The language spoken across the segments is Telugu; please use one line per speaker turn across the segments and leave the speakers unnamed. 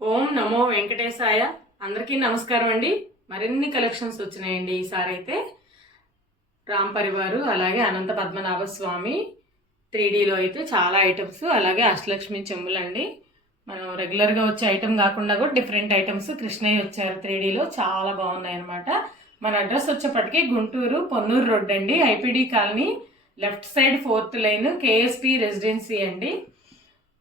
ఓం నమో వెంకటేశాయ. అందరికీ నమస్కారం అండి. మరిన్ని కలెక్షన్స్ వచ్చినాయండి ఈసారి అయితే. రామ్ పరివారు అలాగే అనంత పద్మనాభ స్వామి త్రీడీలో అయితే చాలా ఐటమ్స్ అలాగే అష్టలక్ష్మి చెంబులు అండి మనం రెగ్యులర్గా వచ్చే ఐటమ్ కాకుండా కూడా డిఫరెంట్ ఐటమ్స్ కృష్ణయ్య వచ్చారు త్రీడీలో. చాలా బాగున్నాయి అనమాట మన అడ్రస్ వచ్చేప్పటికి గుంటూరు పొన్నూరు రోడ్ అండి. IPD colony left side fourth line KSP residency అండి.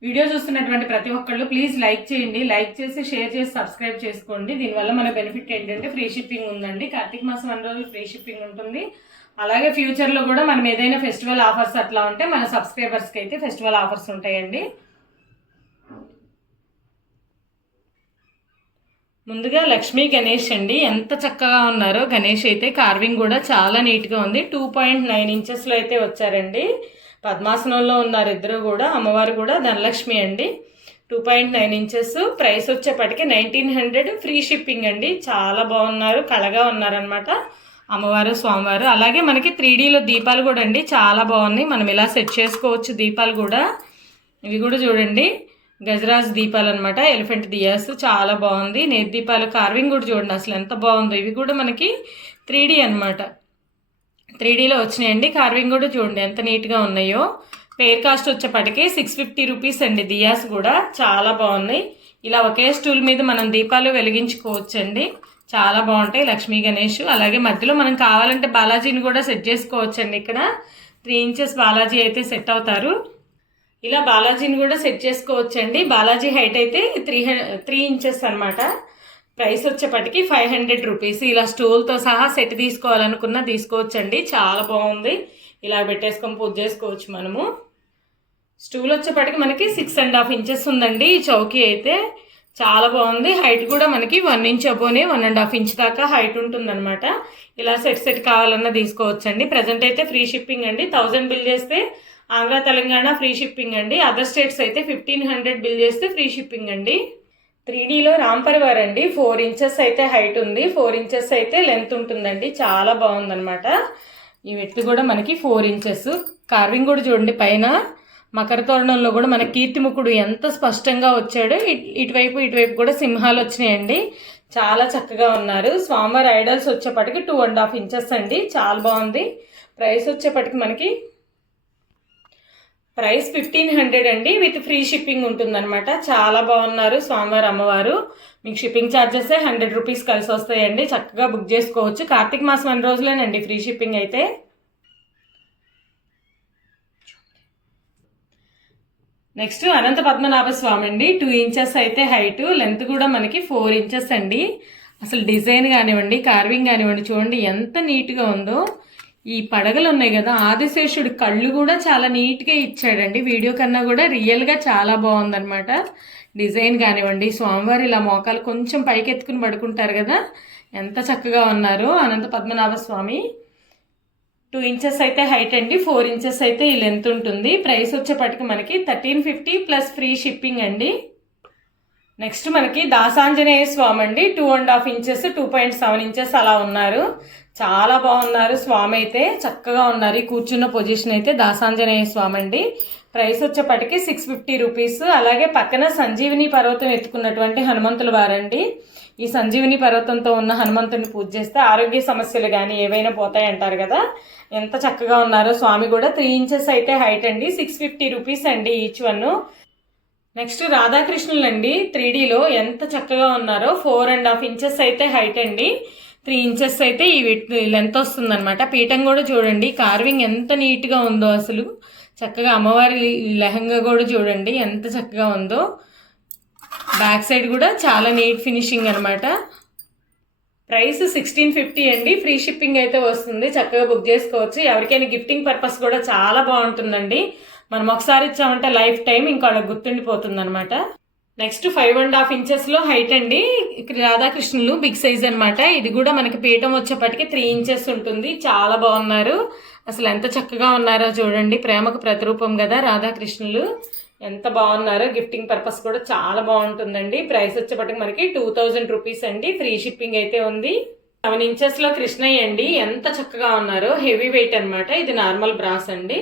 వీడియో చూస్తున్నటువంటి ప్రతి ఒక్కళ్ళు ప్లీజ్ లైక్ చేయండి. లైక్ చేసి షేర్ చేసి సబ్స్క్రైబ్ చేసుకోండి. దీనివల్ల మన బెనిఫిట్ ఏంటంటే ఫ్రీ షిప్పింగ్ ఉందండి. కార్తీక మాసం అన్ని రోజులు ఫ్రీ షిప్పింగ్ ఉంటుంది. అలాగే ఫ్యూచర్లో కూడా మనం ఏదైనా ఫెస్టివల్ ఆఫర్స్ అట్లా ఉంటే మన సబ్స్క్రైబర్స్కి అయితే ఫెస్టివల్ ఆఫర్స్ ఉంటాయండి. ముందుగా లక్ష్మీ గణేష్ అండి. ఎంత చక్కగా ఉన్నారో. గణేష్ అయితే కార్వింగ్ కూడా చాలా నీట్గా ఉంది. టూ పాయింట్ నైన్ ఇంచెస్లో అయితే వచ్చారండి. పద్మాసనంలో ఉన్నారు ఇద్దరు కూడా అమ్మవారు కూడా ధనలక్ష్మి అండి. Two point nine inches price వచ్చేప్పటికి నైన్టీన్ హండ్రెడ్ ఫ్రీ షిప్పింగ్ అండి. చాలా బాగున్నారు కళగా ఉన్నారనమాట అమ్మవారు స్వామివారు. అలాగే మనకి త్రీ డీలో దీపాలు కూడా అండి చాలా బాగున్నాయి. మనం ఇలా సెట్ చేసుకోవచ్చు దీపాలు కూడా. ఇవి కూడా చూడండి గజరాజ్ దీపాలు అనమాట ఎలిఫెంట్ దియాస్ చాలా బాగుంది. నేతి దీపాలు కార్వింగ్ కూడా చూడండి అసలు ఎంత బాగుందో. ఇవి కూడా మనకి త్రీ డీ అనమాట త్రీ డీలో వచ్చినాయండి. కార్వింగ్ కూడా చూడండి ఎంత నీట్గా ఉన్నాయో. పేర్ కాస్ట్ వచ్చేప్పటికి సిక్స్ ఫిఫ్టీ రూపీస్ అండి. దియాస్ కూడా చాలా బాగున్నాయి. ఇలా ఒకే స్టూల్ మీద మనం దీపాలు వెలిగించుకోవచ్చండి. చాలా బాగుంటాయి. లక్ష్మీ గణేష్. అలాగే మధ్యలో మనం కావాలంటే బాలాజీని కూడా సెట్ చేసుకోవచ్చండి ఇక్కడ. త్రీ ఇంచెస్ బాలాజీ అయితే సెట్ అవుతారు. ఇలా బాలాజీని కూడా సెట్ చేసుకోవచ్చండి. బాలాజీ హైట్ అయితే త్రీ త్రీ ఇంచెస్ అనమాట ప్రైస్ వచ్చేప్పటికి ఫైవ్ హండ్రెడ్ రూపీస్. ఇలా స్టూల్తో సహా సెట్ తీసుకోవాలనుకున్నా తీసుకోవచ్చండి. చాలా బాగుంది. ఇలా పెట్టేసుకొని పూజ చేసుకోవచ్చు మనము. స్టూల్ వచ్చేప్పటికి మనకి సిక్స్ అండ్ హాఫ్ ఇంచెస్ ఉందండి. ఈ చౌకీ అయితే చాలా బాగుంది. హైట్ కూడా మనకి వన్ ఇంచ్ అబోనే వన్ అండ్ హాఫ్ ఇంచ్ దాకా హైట్ ఉంటుందన్నమాట. ఇలా సెట్ సెట్ కావాలన్నా తీసుకోవచ్చండి. ప్రజెంట్ అయితే ఫ్రీ షిప్పింగ్ అండి. థౌజండ్ బిల్ చేస్తే ఆంధ్ర తెలంగాణ ఫ్రీ షిప్పింగ్ అండి. అదర్ స్టేట్స్ అయితే ఫిఫ్టీన్ హండ్రెడ్ బిల్ చేస్తే ఫ్రీ షిప్పింగ్ అండి. త్రీ డీలో రాంపరివార్ అండి. ఫోర్ ఇంచెస్ అయితే హైట్ ఉంది. ఫోర్ ఇంచెస్ అయితే లెంత్ ఉంటుందండి. చాలా బాగుందనమాట ఈ వెట్లు కూడా మనకి ఫోర్ ఇంచెస్. కార్వింగ్ కూడా చూడండి పైన. మకర తోరణంలో కూడా మన కీర్తిముఖుడు ఎంత స్పష్టంగా వచ్చాడు ఇటువైపు ఇటువైపు కూడా సింహాలు వచ్చినాయండి. చాలా చక్కగా ఉన్నారు. స్వామివారి ఐడల్స్ వచ్చేప్పటికి టూ అండ్ హాఫ్ ఇంచెస్ అండి. చాలా బాగుంది. ప్రైస్ వచ్చేప్పటికి మనకి ప్రైస్ ఫిఫ్టీన్ హండ్రెడ్ అండి విత్ ఫ్రీ షిప్పింగ్ ఉంటుందన్నమాట. చాలా బాగున్నారు స్వామివారి అమ్మవారు. మీకు షిప్పింగ్ ఛార్జెస్ హండ్రెడ్ రూపీస్ కలిసి వస్తాయండి. చక్కగా బుక్ చేసుకోవచ్చు. కార్తీక మాసం అన్ని రోజులేనండి ఫ్రీ షిప్పింగ్ అయితే. నెక్స్ట్ అనంత పద్మనాభ స్వామి అండి. టూ ఇంచెస్ అయితే హైట్. లెంత్ కూడా మనకి ఫోర్ ఇంచెస్ అండి. అసలు డిజైన్ కానివ్వండి కార్వింగ్ కానివ్వండి చూడండి ఎంత నీట్గా ఉందో. ఈ పడగలు ఉన్నాయి కదా ఆదిశేషుడి కళ్ళు కూడా చాలా నీట్గా ఇచ్చాడండి. వీడియో కన్నా కూడా రియల్గా చాలా బాగుందనమాట డిజైన్ కానివ్వండి స్వామివారు ఇలా మోకాలు కొంచెం పైకి ఎత్తుకుని పడుకుంటారు కదా ఎంత చక్కగా ఉన్నారు. అనంత పద్మనాభ స్వామి. టూ ఇంచెస్ అయితే హైట్ అండి ఫోర్ ఇంచెస్ అయితే ఈ లెంత్ ఉంటుంది. ప్రైస్ వచ్చేపటికి మనకి thirteen fifty plus free shipping అండి. నెక్స్ట్ మనకి దాసాంజనేయ స్వామి అండి two and half inches two point seven inches అలా ఉన్నారు. చాలా బాగున్నారు స్వామి అయితే చక్కగా ఉన్నారు. ఈ కూర్చున్న పొజిషన్ అయితే దాసాంజనేయ స్వామి అండి ప్రైస్ వచ్చేప్పటికి సిక్స్ ఫిఫ్టీ రూపీస్. అలాగే పక్కన సంజీవిని పర్వతం ఎత్తుకున్నటువంటి హనుమంతుల వారండి. ఈ సంజీవిని పర్వతంతో ఉన్న హనుమంతుని పూజ చేస్తే ఆరోగ్య సమస్యలు కానీ ఏవైనా పోతాయి అంటారు కదా. ఎంత చక్కగా ఉన్నారో. స్వామి కూడా త్రీ ఇంచెస్ అయితే హైట్ అండి. సిక్స్ ఫిఫ్టీ రూపీస్ అండి ఈచ్ వన్. నెక్స్ట్ రాధాకృష్ణులు అండి త్రీ డీలో ఎంత చక్కగా ఉన్నారో ఫోర్ అండ్ హాఫ్ ఇంచెస్ అయితే హైట్ అండి. త్రీ ఇంచెస్ అయితే ఈ లెంత్ వస్తుందన్నమాట. పీఠం కూడా చూడండి కార్వింగ్ ఎంత నీట్గా ఉందో అసలు. చక్కగా అమ్మవారి లెహంగా కూడా చూడండి ఎంత చక్కగా ఉందో. బ్యాక్ సైడ్ కూడా చాలా నీట్ ఫినిషింగ్ అనమాట ప్రైస్ సిక్స్టీన్ ఫిఫ్టీ అండి. ఫ్రీ షిప్పింగ్ అయితే వస్తుంది. చక్కగా బుక్ చేసుకోవచ్చు. ఎవరికైనా గిఫ్టింగ్ పర్పస్ కూడా చాలా బాగుంటుందండి. మనం ఒకసారి ఇచ్చామంటే లైఫ్ టైం ఇంకా వాళ్ళకి గుర్తుండిపోతుంది అనమాట నెక్స్ట్ ఫైవ్ అండ్ హాఫ్ ఇంచెస్లో హైట్ అండి. ఇక్కడ రాధాకృష్ణులు బిగ్ సైజ్ అనమాట ఇది కూడా మనకి పీఠం వచ్చేప్పటికి త్రీ ఇంచెస్ ఉంటుంది. చాలా బాగున్నారు. అసలు ఎంత చక్కగా ఉన్నారో చూడండి. ప్రేమకు ప్రతిరూపం కదా రాధాకృష్ణులు. ఎంత బాగున్నారో. గిఫ్టింగ్ పర్పస్ కూడా చాలా బాగుంటుందండి. ప్రైస్ వచ్చేప్పటికి మనకి టూ థౌజండ్ రూపీస్ అండి. ఫ్రీ షిప్పింగ్ అయితే ఉంది. సెవెన్ ఇంచెస్లో కృష్ణయ్య అండి. ఎంత చక్కగా ఉన్నారో. హెవీ వెయిట్ అనమాట ఇది నార్మల్ బ్రాస్ అండి.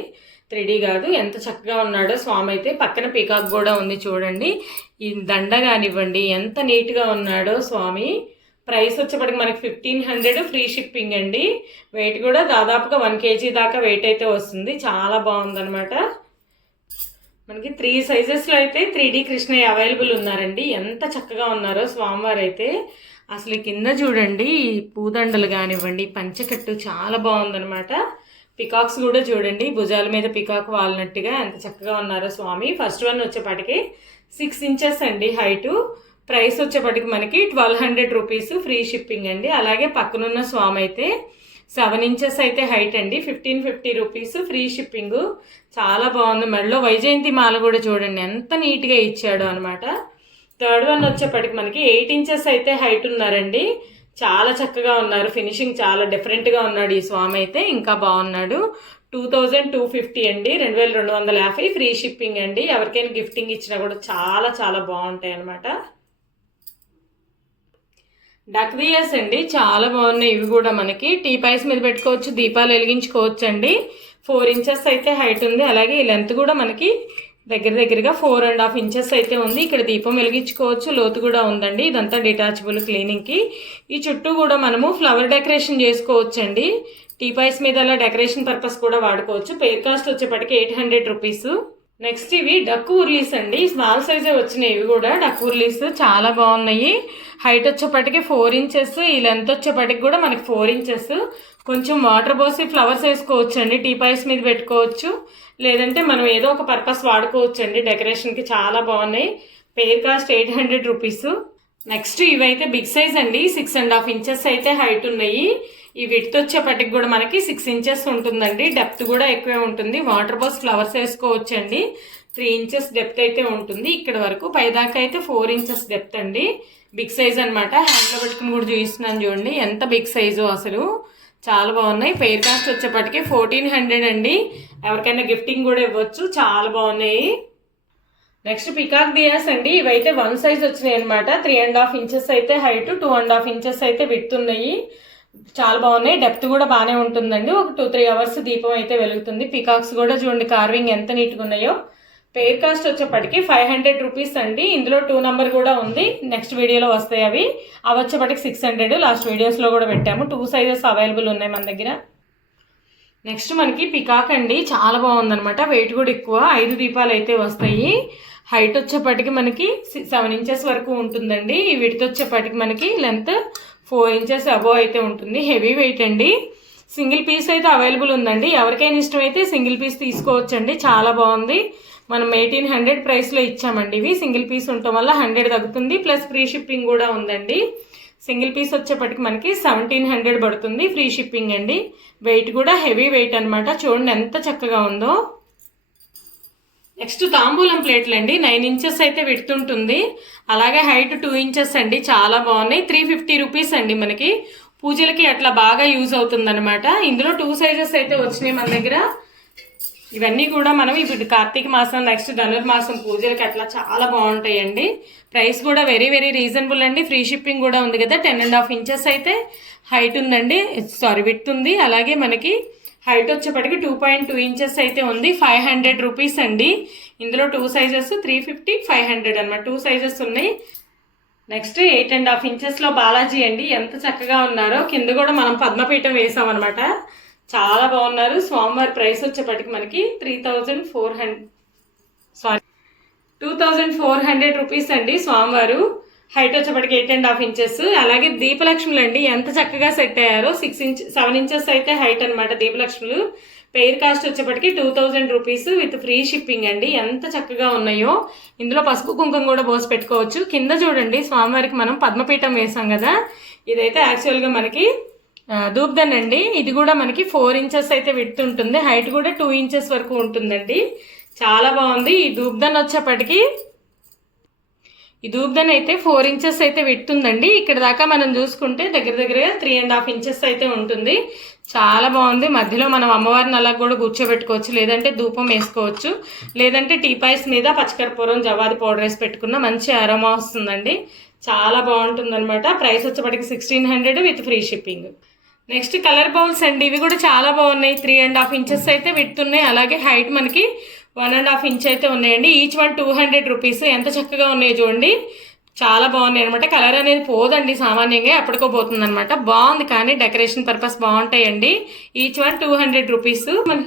త్రీడీ కాదు. ఎంత చక్కగా ఉన్నాడో స్వామి అయితే పక్కన పీకాక్ కూడా ఉంది చూడండి. ఈ దండ కానివ్వండి ఎంత నీట్గా ఉన్నాడో స్వామి. ప్రైస్ వచ్చేప్పటికి మనకి ఫిఫ్టీన్ హండ్రెడ్ ఫ్రీ షిప్పింగ్ అండి. వెయిట్ కూడా దాదాపుగా వన్ కేజీ దాకా వెయిట్ అయితే వస్తుంది. చాలా బాగుందనమాట మనకి త్రీ సైజెస్లో అయితే త్రీ డీ కృష్ణయ్య అవైలబుల్ ఉన్నారండి. ఎంత చక్కగా ఉన్నారో స్వామివారు అయితే అసలు కింద చూడండి ఈ పూదండలు కానివ్వండి పంచకట్టు చాలా బాగుందనమాట పికాక్స్ కూడా చూడండి. భుజాల మీద పికాక్ వాలినట్టుగా ఎంత చక్కగా ఉన్నారో స్వామి. ఫస్ట్ వన్ వచ్చేపాటికి సిక్స్ ఇంచెస్ అండి హైటు ప్రైస్ వచ్చేపాటికి మనకి twelve hundred rupees free shipping అండి. అలాగే పక్కనున్న స్వామి అయితే సెవెన్ ఇంచెస్ అయితే హైట్ అండి. Fifteen fifty rupees free shipping చాలా బాగుంది. మెడలో వైజయంతి మాల కూడా చూడండి. ఎంత నీట్గా ఇచ్చాడు అనమాట థర్డ్ వన్ వచ్చేప్పటికి మనకి ఎయిట్ ఇంచెస్ అయితే హైట్ ఉన్నారండి. చాలా చక్కగా ఉన్నారు. ఫినిషింగ్ చాలా డిఫరెంట్గా ఉన్నాడు ఈ స్వామి అయితే. ఇంకా బాగున్నాడు. టూ థౌజండ్ టూ ఫిఫ్టీ అండి. రెండు వేల రెండు వందల యాభై ఫ్రీ షిప్పింగ్ అండి. ఎవరికైనా గిఫ్టింగ్ ఇచ్చినా కూడా చాలా చాలా బాగుంటాయి అనమాట డక్ అండి. చాలా బాగున్నాయి. ఇవి కూడా మనకి. టీ పైస్ మీద పెట్టుకోవచ్చు దీపాలు వెలిగించుకోవచ్చు అండి ఫోర్ ఇంచెస్ అయితే హైట్ ఉంది. అలాగే ఈ లెంత్ కూడా మనకి దగ్గర దగ్గరగా ఫోర్ అండ్ హాఫ్ ఇంచెస్ అయితే ఉంది. ఇక్కడ దీపం వెలిగించుకోవచ్చు. లోతు కూడా ఉందండి. ఇదంతా డిటాచబుల్ క్లీనింగ్కి ఈ చుట్టూ కూడా మనము ఫ్లవర్ డెకరేషన్ చేసుకోవచ్చు అండి టీ పైస్ మీద అలా డెకరేషన్ పర్పస్ కూడా వాడుకోవచ్చు. పేర్ కాస్ట్ వచ్చేప్పటికి ఎయిట్ హండ్రెడ్ రూపీస్ నెక్స్ట్ ఇవి డక్ ఉర్లీస్ అండి. స్మాల్ సైజే వచ్చినాయి. ఇవి కూడా డక్ ఉర్లీస్ చాలా బాగున్నాయి. హైట్ వచ్చేప్పటికి ఫోర్ ఇంచెస్ ఈ లెంత్ వచ్చేప్పటికి కూడా మనకి ఫోర్ ఇంచెస్ కొంచెం వాటర్ పోసి ఫ్లవర్స్ వేసుకోవచ్చు అండి టీ పైస్ మీద పెట్టుకోవచ్చు. లేదంటే మనం ఏదో ఒక పర్పస్ వాడుకోవచ్చు అండి డెకరేషన్కి చాలా బాగున్నాయి. Pair cost eight hundred rupees next ఇవైతే బిగ్ సైజ్ అండి. సిక్స్ అండ్ హాఫ్ ఇంచెస్ అయితే హైట్ ఉన్నాయి. ఈ విడ్త్ వచ్చేపటికి కూడా మనకి సిక్స్ ఇంచెస్ ఉంటుందండి. డెప్త్ కూడా ఎక్కువే ఉంటుంది. వాటర్ బాస్ ఫ్లవర్స్ వేసుకోవచ్చండి. త్రీ ఇంచెస్ డెప్త్ అయితే ఉంటుంది. ఇక్కడ వరకు పైదాకా అయితే ఫోర్ ఇంచెస్ డెప్త్ అండి. బిగ్ సైజ్ అనమాట హ్యాండ్లో పెట్టుకుని కూడా చూపిస్తున్నాను చూడండి. ఎంత బిగ్ సైజు అసలు. చాలా బాగున్నాయి. ఫెయిర్ కాస్ట్ వచ్చేప్పటికి ఫోర్టీన్ హండ్రెడ్ అండి. ఎవరికైనా గిఫ్టింగ్ కూడా ఇవ్వచ్చు. చాలా బాగున్నాయి. నెక్స్ట్ పికాక్ దియాస్ అండి. ఇవైతే వన్ సైజ్ వచ్చినాయి అనమాట త్రీ అండ్ హాఫ్ ఇంచెస్ అయితే height two and half inches అయితే విడుతున్నాయి ఉన్నాయి. చాలా బాగున్నాయి. డెప్త్ కూడా బాగానే ఉంటుందండి. ఒక టూ త్రీ అవర్స్ దీపం అయితే వెలుగుతుంది. పికాక్స్ కూడా చూడండి కార్వింగ్ ఎంత నీట్గా ఉన్నాయో. పేర్ కాస్ట్ వచ్చేప్పటికి ఫైవ్ హండ్రెడ్ రూపీస్ అండి. ఇందులో టూ నెంబర్ కూడా ఉంది. నెక్స్ట్ వీడియోలో వస్తాయి అవి. అవి వచ్చేప్పటికి సిక్స్ హండ్రెడ్. లాస్ట్ వీడియోస్లో కూడా పెట్టాము. టూ సైజెస్ అవైలబుల్ ఉన్నాయి మన దగ్గర. నెక్స్ట్ మనకి పికాక్ అండి. చాలా బాగుందనమాట వెయిట్ కూడా ఎక్కువ. ఐదు దీపాలు అయితే వస్తాయి. హైట్ వచ్చేప్పటికి మనకి సెవెన్ ఇంచెస్ వరకు ఉంటుందండి. ఈ విడత మనకి లెంత్ ఫోర్ ఇంచెస్ అబోవ్ అయితే ఉంటుంది. హెవీ వెయిట్ అండి. సింగిల్ పీస్ అయితే అవైలబుల్ ఉందండి. ఎవరికైనా ఇష్టమైతే సింగిల్ పీస్ తీసుకోవచ్చండి. చాలా బాగుంది. మనం ఎయిటీన్ హండ్రెడ్ ప్రైస్లో ఇచ్చామండి ఇవి. సింగిల్ పీస్ ఉండటం వల్ల హండ్రెడ్ తగ్గుతుంది. ప్లస్ ఫ్రీ షిప్పింగ్ కూడా ఉందండి. సింగిల్ పీస్ వచ్చేప్పటికి మనకి సెవెంటీన్ హండ్రెడ్ పడుతుంది. ఫ్రీ షిప్పింగ్ అండి. వెయిట్ కూడా హెవీ వెయిట్ అనమాట చూడండి ఎంత చక్కగా ఉందో. నెక్స్ట్ తాంబూలం ప్లేట్లు అండి నైన్ ఇంచెస్ అయితే విడుతుంటుంది. అలాగే హైట్ టూ ఇంచెస్ అండి. చాలా బాగున్నాయి. త్రీ ఫిఫ్టీ రూపీస్ అండి మనకి. పూజలకి అట్లా బాగా యూజ్ అవుతుందన్నమాట. ఇందులో టూ సైజెస్ అయితే వచ్చినాయి మన దగ్గర. ఇవన్నీ కూడా మనం ఇప్పుడు కార్తీక మాసం నెక్స్ట్ ధనుర్మాసం పూజలకి అట్లా చాలా బాగుంటాయండి. ప్రైస్ కూడా వెరీ వెరీ రీజనబుల్ అండి. ఫ్రీ షిప్పింగ్ కూడా ఉంది కదా. టెన్ అండ్ హాఫ్ ఇంచెస్ అయితే హైట్ ఉందండి. సారీ విడుతుంది ఉంది. అలాగే మనకి హైట్ వచ్చేప్పటికి టూ పాయింట్ టూ ఇంచెస్ అయితే ఉంది. ఫైవ్ హండ్రెడ్ రూపీస్ అండి. ఇందులో two sizes three fifty five hundred అనమాట టూ సైజెస్ ఉన్నాయి. నెక్స్ట్ ఎయిట్ అండ్ హాఫ్ ఇంచెస్లో బాలాజీ అండి. ఎంత చక్కగా ఉన్నారో. కింద కూడా మనం పద్మపీఠం వేసాం అనమాట చాలా బాగున్నారు. స్వామివారి ప్రైస్ వచ్చేప్పటికి మనకి three thousand four hundred sorry two thousand four hundred rupees అండి స్వామివారు. హైట్ వచ్చేప్పటికి ఎయిట్ అండ్ హాఫ్ ఇంచెస్ అలాగే దీపలక్ష్ములు అండి ఎంత చక్కగా సెట్ అయ్యారో సిక్స్ ఇంచ్ సెవెన్ ఇంచెస్ అయితే హైట్ అనమాట దీపలక్ష్ములు. పెయిర్ కాస్ట్ వచ్చేప్పటికి two thousand rupees with free shipping అండి. ఎంత చక్కగా ఉన్నాయో. ఇందులో పసుపు కుంకుమ కూడా పోసి పెట్టుకోవచ్చు. కింద చూడండి స్వామివారికి మనం పద్మపీఠం వేసాం కదా. ఇదైతే యాక్చువల్గా మనకి దూప్దన్ అండి. ఇది కూడా మనకి ఫోర్ ఇంచెస్ అయితే విడుతు ఉంటుంది. హైట్ కూడా టూ ఇంచెస్ వరకు ఉంటుందండి. చాలా బాగుంది. ఈ దూప్దన్ వచ్చేప్పటికి ఈ దూబ్దన్ అయితే ఫోర్ ఇంచెస్ అయితే విడుతుందండి ఇక్కడ దాకా మనం చూసుకుంటే దగ్గర దగ్గరగా త్రీ అండ్ హాఫ్ ఇంచెస్ అయితే ఉంటుంది. చాలా బాగుంది. మధ్యలో మనం అమ్మవారిని అలా కూడా కూర్చోబెట్టుకోవచ్చు. లేదంటే ధూపం వేసుకోవచ్చు. లేదంటే టీపాయిస్ మీద పచ్చకర్పూరం జవాది పౌడర్ వేసి పెట్టుకున్న మంచి అరోమా వస్తుందండి. చాలా బాగుంటుంది అనమాట ప్రైస్ వచ్చేప్పటికి sixteen hundred with free shipping next colour bowls అండి. ఇవి కూడా చాలా బాగున్నాయి. త్రీ అండ్ హాఫ్ ఇంచెస్ అయితే విడుతున్నాయి అలాగే హైట్ మనకి వన్ అండ్ హాఫ్ ఇంచ్ అయితే ఉన్నాయండి. Each one two hundred rupees. ఎంత చక్కగా ఉన్నాయి చూడండి. చాలా బాగున్నాయి అనమాట కలర్ అనేది పోదండి సామాన్యంగా. ఎప్పటికోపోతుంది అనమాట బాగుంది కానీ డెకరేషన్ పర్పస్ బాగుంటాయండి. Each one two hundred rupees. మన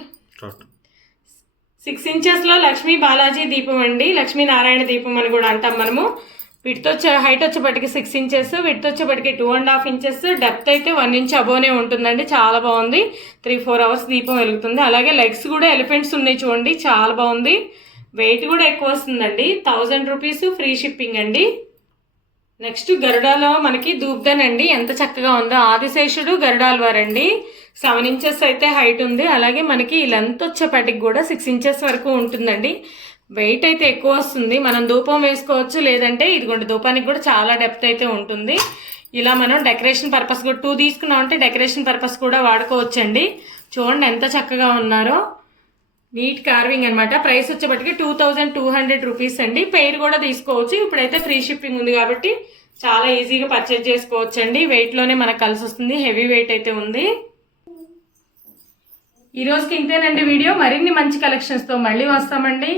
సిక్స్ ఇంచెస్లో లక్ష్మీ బాలాజీ దీపం అండి. లక్ష్మీ నారాయణ దీపం అని కూడా అంటాం మనము. వీటితో వచ్చే హైట్ వచ్చేపటికి సిక్స్ ఇంచెస్ వీటితో వచ్చేపటికి two and half inches depth అయితే వన్ ఇంచ్ అబోనే ఉంటుందండి. చాలా బాగుంది. త్రీ ఫోర్ అవర్స్ దీపం వెలుగుతుంది. అలాగే లెగ్స్ కూడా ఎలిఫెంట్స్ ఉన్నాయి చూడండి. చాలా బాగుంది. వెయిట్ కూడా ఎక్కువ వస్తుందండి. థౌజండ్ రూపీస్ ఫ్రీ షిప్పింగ్ అండి. నెక్స్ట్ గరుడాలో మనకి దూబ్దన్ అండి ఎంత చక్కగా ఉందో. ఆదిశేషుడు గరుడాల వారండి. సెవెన్ ఇంచెస్ అయితే హైట్ ఉంది. అలాగే మనకి లెంత్ వచ్చేపటికి కూడా సిక్స్ ఇంచెస్ వరకు ఉంటుందండి. వెయిట్ అయితే ఎక్కువ వస్తుంది. మనం ధూపం వేసుకోవచ్చు లేదంటే ఇదిగోండి ధూపానికి కూడా చాలా డెప్త్ అయితే ఉంటుంది. ఇలా మనం డెకరేషన్ పర్పస్ కూడా టూ తీసుకున్నామంటే డెకరేషన్ పర్పస్ కూడా వాడుకోవచ్చండి. చూడండి ఎంత చక్కగా ఉన్నారో. నీట్ కార్వింగ్ అనమాట price వచ్చేపటికి two thousand two hundred rupees అండి. పేరు కూడా తీసుకోవచ్చు. ఇప్పుడైతే ఫ్రీ షిప్పింగ్ ఉంది కాబట్టి చాలా ఈజీగా పర్చేజ్ చేసుకోవచ్చు అండి వెయిట్లోనే మనకు కలిసి వస్తుంది. హెవీ వెయిట్ అయితే ఉంది. ఈ రోజుకి ఇంతేనండి వీడియో. మరిన్ని మంచి కలెక్షన్స్తో మళ్ళీ వస్తామండి.